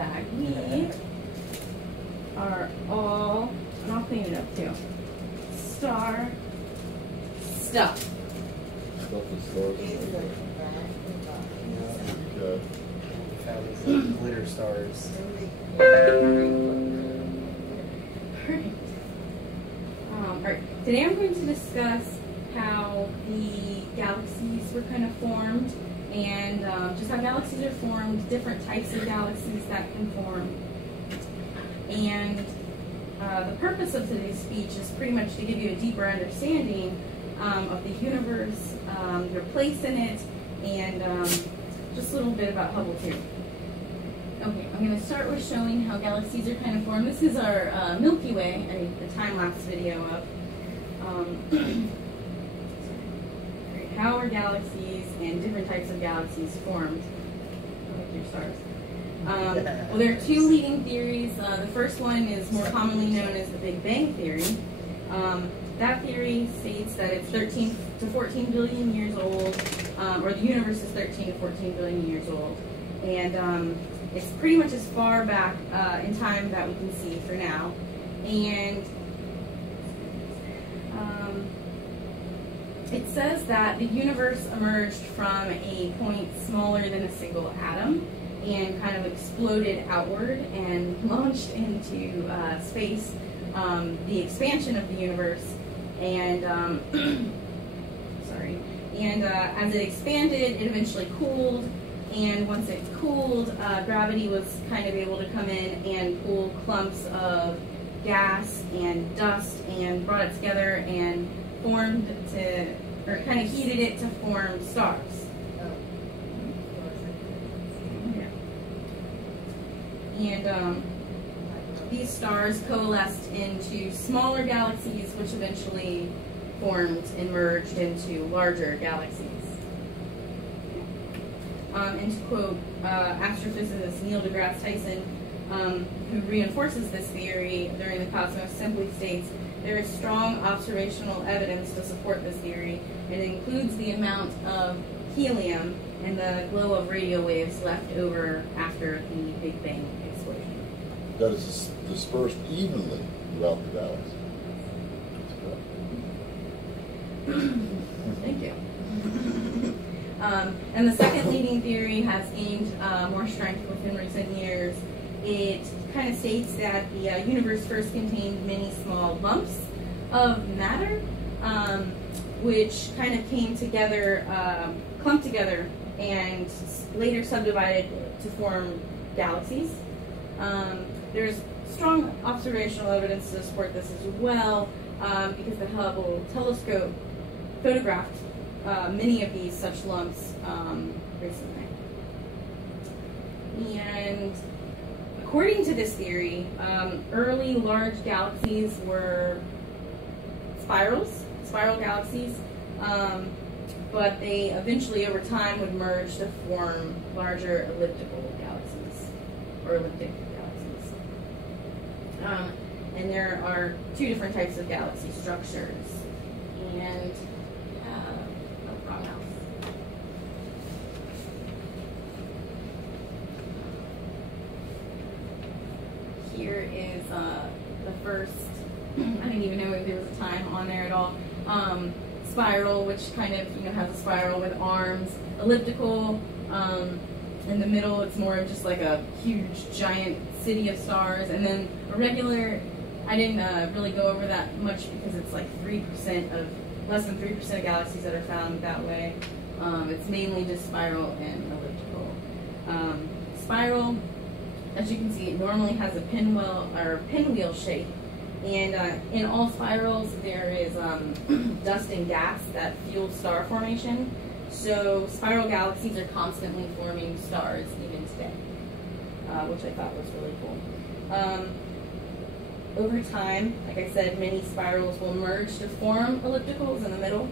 bag. We are all, and I'll clean it up too, star stuff. Stuff with stars. Okay. Found these glitter stars. Perfect. Alright, today I'm going to discuss how the galaxies were kind of formed and just how galaxies are formed, different types of galaxies that can form. And the purpose of today's speech is pretty much to give you a deeper understanding of the universe, your place in it, and just a little bit about Hubble too. Okay, I'm going to start with showing how galaxies are kind of formed. This is our Milky Way, a time-lapse video of how are galaxies and different types of galaxies formed. Like your stars. Well, there are two leading theories. The first one is more commonly known as the Big Bang theory. That theory states that it's 13 to 14 billion years old, or the universe is 13 to 14 billion years old. And it's pretty much as far back in time that we can see for now. And it says that the universe emerged from a point smaller than a single atom and kind of exploded outward and launched into space, the expansion of the universe. And as it expanded, it eventually cooled. And once it cooled, gravity was kind of able to come in and pull clumps of gas and dust and brought it together and formed to, or kind of heated it to form stars. And these stars coalesced into smaller galaxies, which eventually formed and merged into larger galaxies. And to quote astrophysicist Neil deGrasse Tyson, who reinforces this theory during the cosmos, simply states, "There is strong observational evidence to support this theory, and it includes the amount of helium and the glow of radio waves left over after the Big Bang explosion." That is dispersed evenly throughout the galaxy. Thank you. And the second leading theory has gained more strength within recent years. It kind of states that the universe first contained many small lumps of matter, which kind of came together, clumped together, and later subdivided to form galaxies. There's strong observational evidence to support this as well, because the Hubble telescope photographed many of these such lumps recently. And according to this theory, early large galaxies were spiral galaxies, but they eventually over time would merge to form larger elliptical galaxies, or elliptic galaxies. And there are two different types of galaxy structures. And wrong house. Here is the first, I didn't even know if there was a time on there at all. Spiral, which kind of has a spiral with arms. Elliptical, in the middle it's more of just like a huge giant city of stars. And then a regular, I didn't really go over that much because it's like less than 3% of galaxies that are found that way. It's mainly just spiral and elliptical. Spiral, as you can see, it normally has a pinwheel shape. And in all spirals, there is dust and gas that fuel star formation. So spiral galaxies are constantly forming stars even today, which I thought was really cool. Over time, like I said, many spirals will merge to form ellipticals in the middle.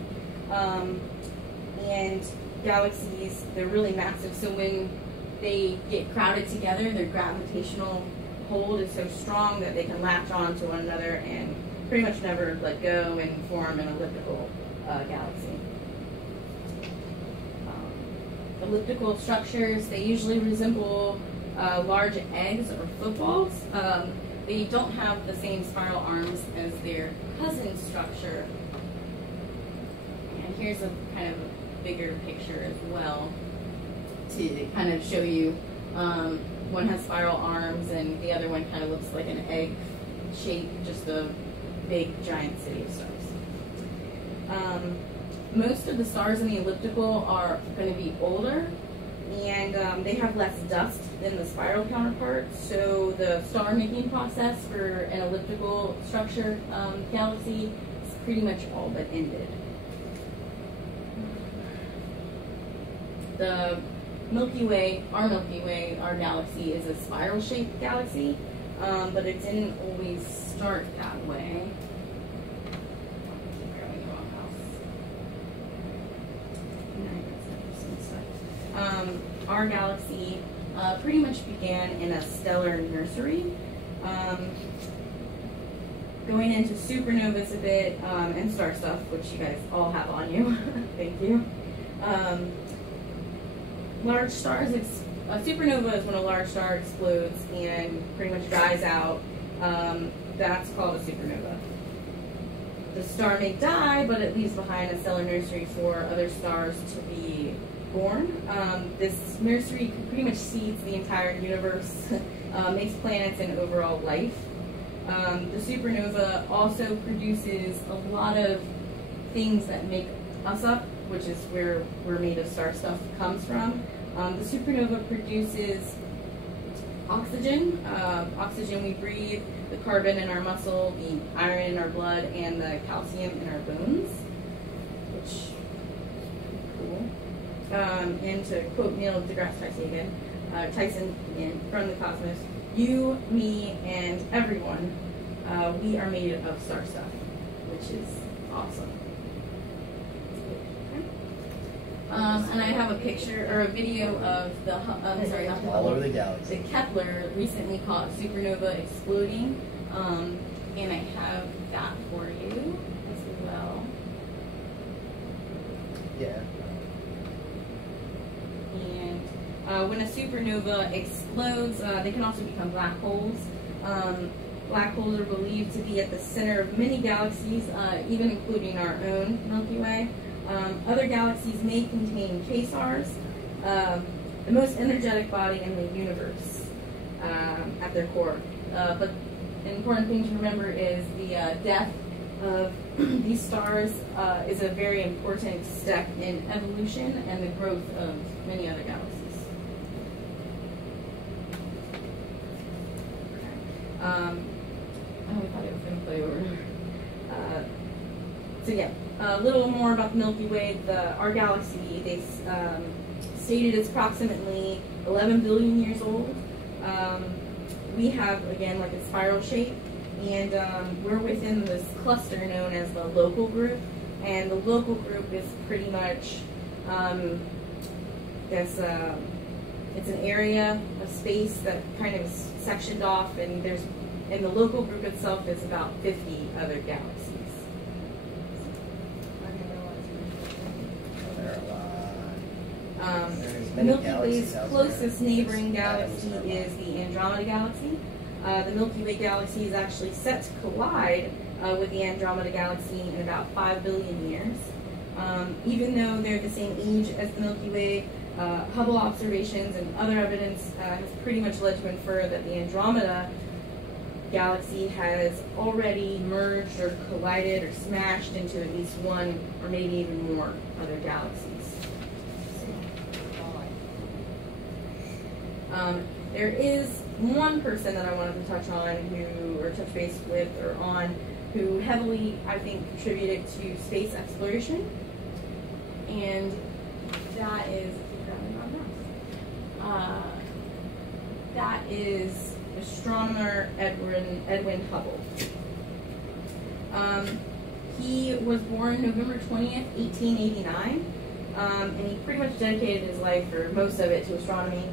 And galaxies, they're really massive, so when they get crowded together, their gravitational hold is so strong that they can latch on to one another and pretty much never let go and form an elliptical galaxy. Elliptical structures, they usually resemble large eggs or footballs. They don't have the same spiral arms as their cousin structure. And here's a kind of a bigger picture as well to kind of show you. One has spiral arms and the other one kind of looks like an egg shape, just a big giant city of stars. Most of the stars in the elliptical are going to be older, and they have less dust than the spiral counterparts, so the star making process for an elliptical structure galaxy is pretty much all but ended. The Milky Way, our galaxy, is a spiral-shaped galaxy, but it didn't always start that way. Our galaxy pretty much began in a stellar nursery, going into supernovas a bit, and star stuff, which you guys all have on you. Thank you. Large stars, a supernova is when a large star explodes and pretty much dies out. That's called a supernova. The star may die, but it leaves behind a stellar nursery for other stars to be born. This nursery pretty much seeds the entire universe, makes planets and overall life. The supernova also produces a lot of things that make us up, which is where we're made of star stuff comes from. The supernova produces oxygen, oxygen we breathe, the carbon in our muscle, the iron in our blood, and the calcium in our bones, which is cool. And to quote Neil deGrasse Tyson again, from the cosmos, you, me, and everyone, we are made of star stuff, which is awesome. And I have a picture or a video of the all over the galaxy. The Kepler recently caught supernova exploding, and I have that for you as well. Yeah. And when a supernova explodes, they can also become black holes. Black holes are believed to be at the center of many galaxies, even including our own Milky Way. Other galaxies may contain quasars, the most energetic body in the universe at their core. But an important thing to remember is the death of these stars is a very important step in evolution and the growth of many other galaxies. I thought it was going to play over. So yeah, a little more about the Milky Way. Our galaxy, they stated it's approximately 11 billion years old. We have, again, like a spiral shape, and we're within this cluster known as the local group. And the local group is pretty much it's an area of space that kind of is sectioned off, and the local group itself is about 50 other galaxies. The Milky Way's closest neighboring galaxy is the Andromeda Galaxy. The Milky Way galaxy is actually set to collide with the Andromeda Galaxy in about 5 billion years. Even though they're the same age as the Milky Way, Hubble observations and other evidence has pretty much led to infer that the Andromeda Galaxy has already merged or collided or smashed into at least one or maybe even more other galaxies. There is one person that I wanted to touch on or touch base with or on who heavily, I think, contributed to space exploration, and that is, that is astronomer Edwin Hubble. He was born November 20th, 1889, and he pretty much dedicated his life, or most of it, to astronomy.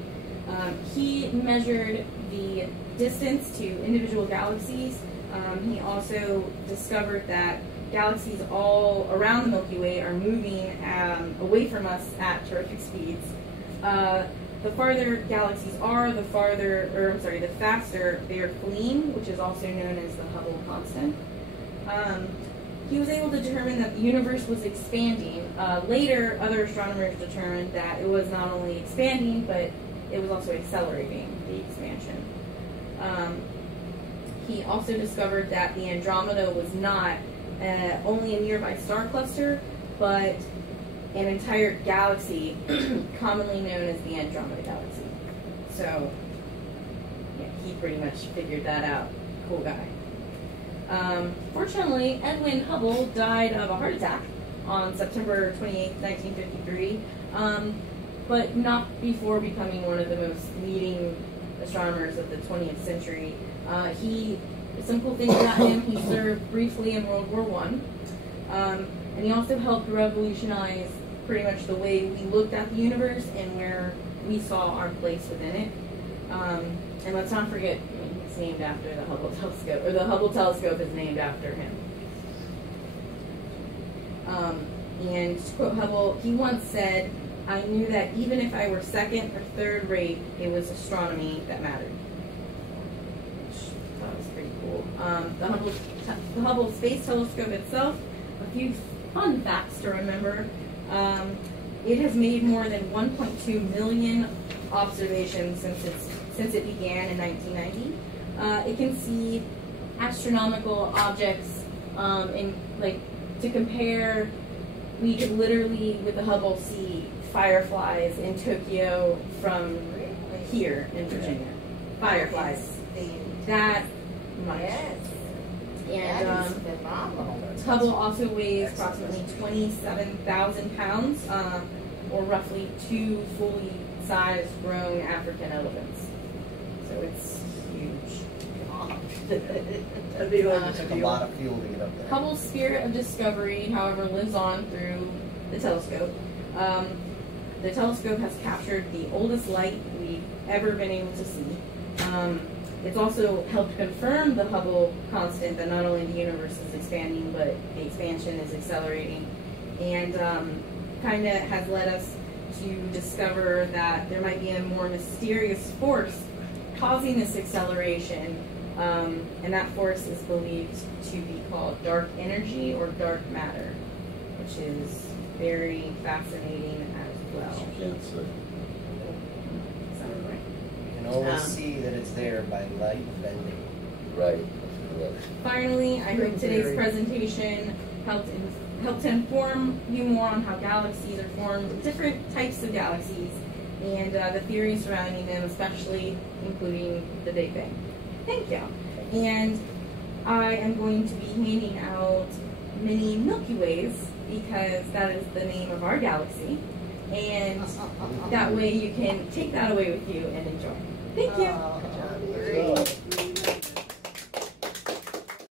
He measured the distance to individual galaxies. He also discovered that galaxies all around the Milky Way are moving away from us at terrific speeds. the farther galaxies are, the faster they are fleeing, which is also known as the Hubble constant. He was able to determine that the universe was expanding. Later, other astronomers determined that it was not only expanding, but it was also accelerating the expansion. He also discovered that the Andromeda was not only a nearby star cluster, but an entire galaxy, commonly known as the Andromeda Galaxy. So, yeah, he pretty much figured that out. Cool guy. Fortunately, Edwin Hubble died of a heart attack on September 28, 1953, but not before becoming one of the most leading astronomers of the 20th century. Some cool things about him: he served briefly in World War I, and he also helped revolutionize pretty much the way we looked at the universe and where we saw our place within it. And let's not forget, he's named after the Hubble telescope, or the Hubble telescope is named after him. And to quote Hubble, he once said, "I knew that even if I were second or third rate, it was astronomy that mattered." Which I thought was pretty cool. The Hubble Space Telescope itself, a few fun facts to remember. It has made more than 1.2 million observations since it began in 1990. It can see astronomical objects, to compare, we could literally, with the Hubble, see fireflies in Tokyo from here in Virginia. Fireflies. That much. Yes. And That is phenomenal. Hubble also weighs approximately 27,000 pounds, or roughly 2 fully sized grown African elephants. So it's huge. It took a lot of fuel to get up there. Hubble's spirit of discovery, however, lives on through the telescope. The telescope has captured the oldest light we've ever been able to see. It's also helped confirm the Hubble constant, that not only the universe is expanding, but the expansion is accelerating. And kind of has led us to discover that there might be a more mysterious force causing this acceleration. And that force is believed to be called dark energy or dark matter, which is very fascinating as well. Can't say. You can always see that it's there by light bending. Right. Finally, I hope today's presentation helped to inform you more on how galaxies are formed, different types of galaxies, and the theories surrounding them, especially including the Big Bang. Thank you. And I am going to be handing out mini Milky Ways, because that is the name of our galaxy. And that way you can take that away with you and enjoy. Thank you. Oh, great.